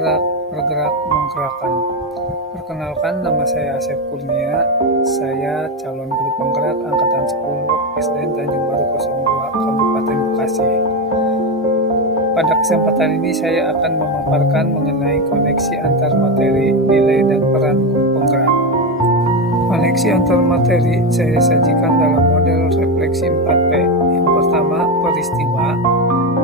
bergerak, bergerak, menggerakkan. Perkenalkan, nama saya Asep Kurnia. Saya calon guru penggerak angkatan 10 SDN Tanjung Baru 02 Kabupaten Bekasi. Pada kesempatan ini saya akan memaparkan mengenai koneksi antar materi, nilai, dan peran guru penggerak. Koneksi antar materi saya sajikan dalam model refleksi 4P. Yang pertama, peristiwa.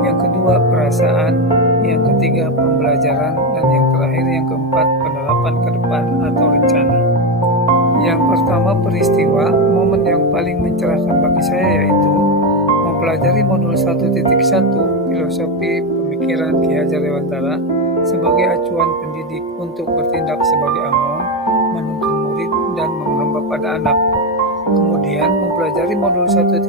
Yang kedua, perasaan. Yang ketiga, pembelajaran. Dan yang terakhir, yang keempat, penerapan ke depan atau rencana. Yang pertama, peristiwa. Momen yang paling mencerahkan bagi saya yaitu mempelajari modul 1.1 Filosofi Pemikiran Ki Hajar Dewantara sebagai acuan pendidik untuk bertindak sebagai among, menuntun murid, dan menghamba pada anak. Kemudian mempelajari modul 1.2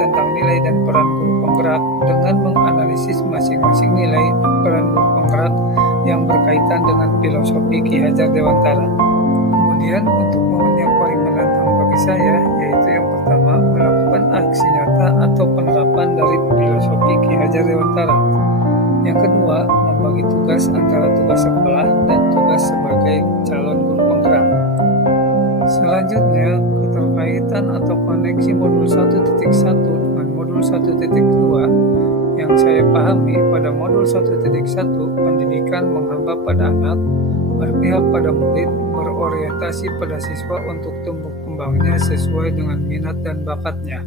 tentang nilai dan peran guru penggerak dengan menganalisis masing-masing nilai peran guru penggerak yang berkaitan dengan filosofi Ki Hajar Dewantara. Kemudian untuk momen yang paling menantang bagi saya yaitu yang pertama, melakukan aksi nyata atau penerapan dari filosofi Ki Hajar Dewantara. Yang kedua, membagi tugas antara tugas sekolah dan tugas sebagai calon guru penggerak. Selanjutnya, keterkaitan atau koneksi modul 1.1 dengan modul 1.2 yang saya pahami pada modul 1.1 pendidikan menghamba pada anak, berpihak pada murid, berorientasi pada siswa untuk tumbuh kembangnya sesuai dengan minat dan bakatnya.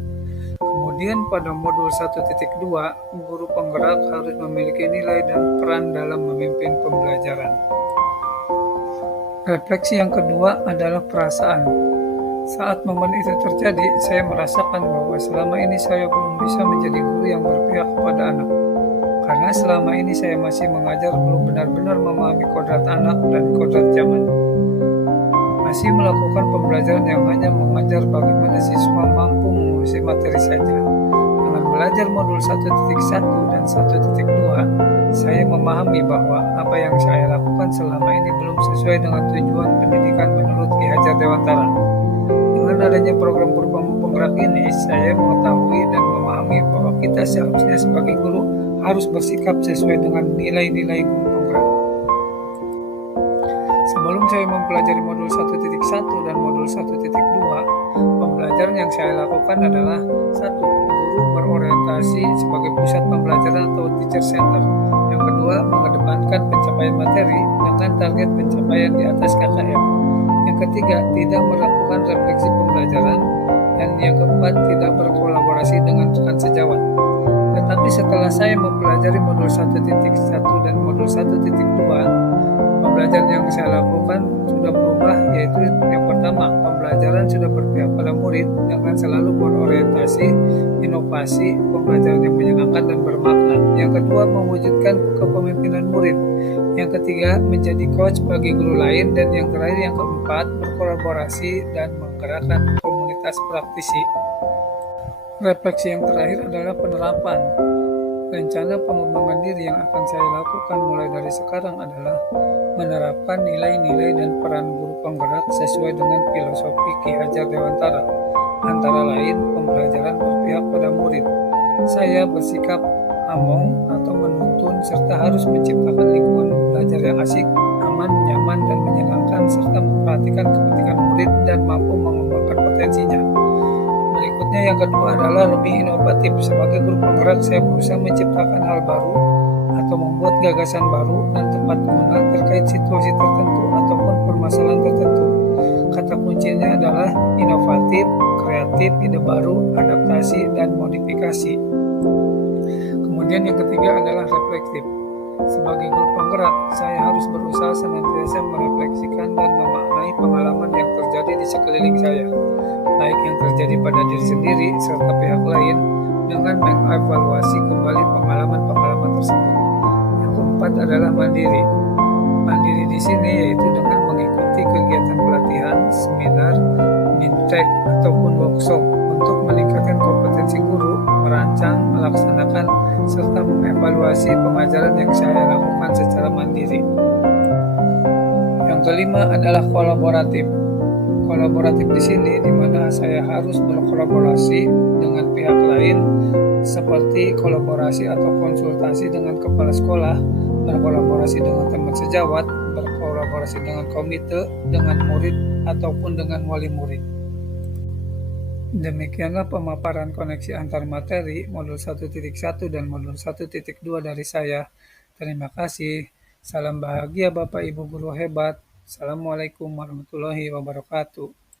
Kemudian pada modul 1.2, guru penggerak harus memiliki nilai dan peran dalam memimpin pembelajaran. Refleksi yang kedua adalah perasaan. Saat momen itu terjadi, saya merasakan bahwa selama ini saya belum bisa menjadi guru yang berpihak kepada anak. Karena selama ini saya masih mengajar belum benar-benar memahami kodrat anak dan kodrat zaman. Masih melakukan pembelajaran yang hanya mengajar bagaimana siswa mampu menguasai materi saja. Dengan belajar modul 1.1 dan 1.2, saya memahami bahwa apa yang saya lakukan selama ini belum sesuai dengan tujuan pendidikan menurut Ki Hajar Dewantara. Dengan adanya program guru penggerak ini, saya mengetahui dan memahami bahwa kita seharusnya sebagai guru harus bersikap sesuai dengan nilai-nilai guru penggerak. Sebelum saya mempelajari modul 1.1 dan modul 1.2, pembelajaran yang saya lakukan adalah 1. Guru berorientasi sebagai pusat pembelajaran atau teacher center. Yang kedua, mengedepankan pencapaian materi dengan target pencapaian di atas KKM. Yang ketiga, tidak melakukan refleksi pembelajaran. Dan yang keempat, tidak berkolaborasi dengan rekan sejawat. Tetapi setelah saya mempelajari modul 1.1 dan modul 1.2, pembelajaran yang saya lakukan sudah berubah, yaitu yang pertama, pembelajaran sudah berpihak pada murid dengan selalu berorientasi, inovasi, pembelajaran yang menyenangkan dan bermakna. Yang kedua, mewujudkan kepemimpinan murid. Yang ketiga, menjadi coach bagi guru lain. Dan yang terakhir, yang keempat, berkolaborasi dan menggerakkan komunitas praktisi. Refleksi yang terakhir adalah penerapan. Rencana pengembangan diri yang akan saya lakukan mulai dari sekarang adalah menerapkan nilai-nilai dan peran guru penggerak sesuai dengan filosofi Ki Hajar Dewantara. Antara lain, pembelajaran berpihak pada murid. Saya bersikap among atau menuntun serta harus menciptakan lingkungan belajar yang asik, aman, nyaman, dan menyenangkan serta memperhatikan kepentingan murid dan mampu mengembangkan potensinya. Berikutnya yang kedua adalah lebih inovatif. Sebagai guru penggerak, saya berusaha menciptakan hal baru atau membuat gagasan baru dan tepat guna terkait situasi tertentu ataupun permasalahan tertentu. Kata kuncinya adalah inovatif, kreatif, ide baru, adaptasi, dan modifikasi. Kemudian yang ketiga adalah reflektif. Sebagai guru penggerak, saya harus berusaha senantiasa merefleksikan dan memaknai pengalaman yang terjadi di sekeliling saya, baik yang terjadi pada diri sendiri serta pihak lain, dengan mengevaluasi kembali pengalaman-pengalaman tersebut. Yang keempat adalah mandiri. Mandiri di sini yaitu dengan mengikuti kegiatan pelatihan, seminar, mintek, ataupun workshop untuk meningkatkan kompetensi guru, merancang, melaksanakan, serta mengevaluasi pengajaran yang saya lakukan secara mandiri. Yang kelima adalah kolaboratif. Kolaboratif di sini di mana saya harus berkolaborasi dengan pihak lain seperti kolaborasi atau konsultasi dengan kepala sekolah, berkolaborasi dengan teman sejawat, berkolaborasi dengan komite, dengan murid, ataupun dengan wali murid. Demikianlah pemaparan koneksi antar materi modul 1.1 dan modul 1.2 dari saya. Terima kasih. Salam bahagia Bapak Ibu guru hebat. Assalamualaikum warahmatullahi wabarakatuh.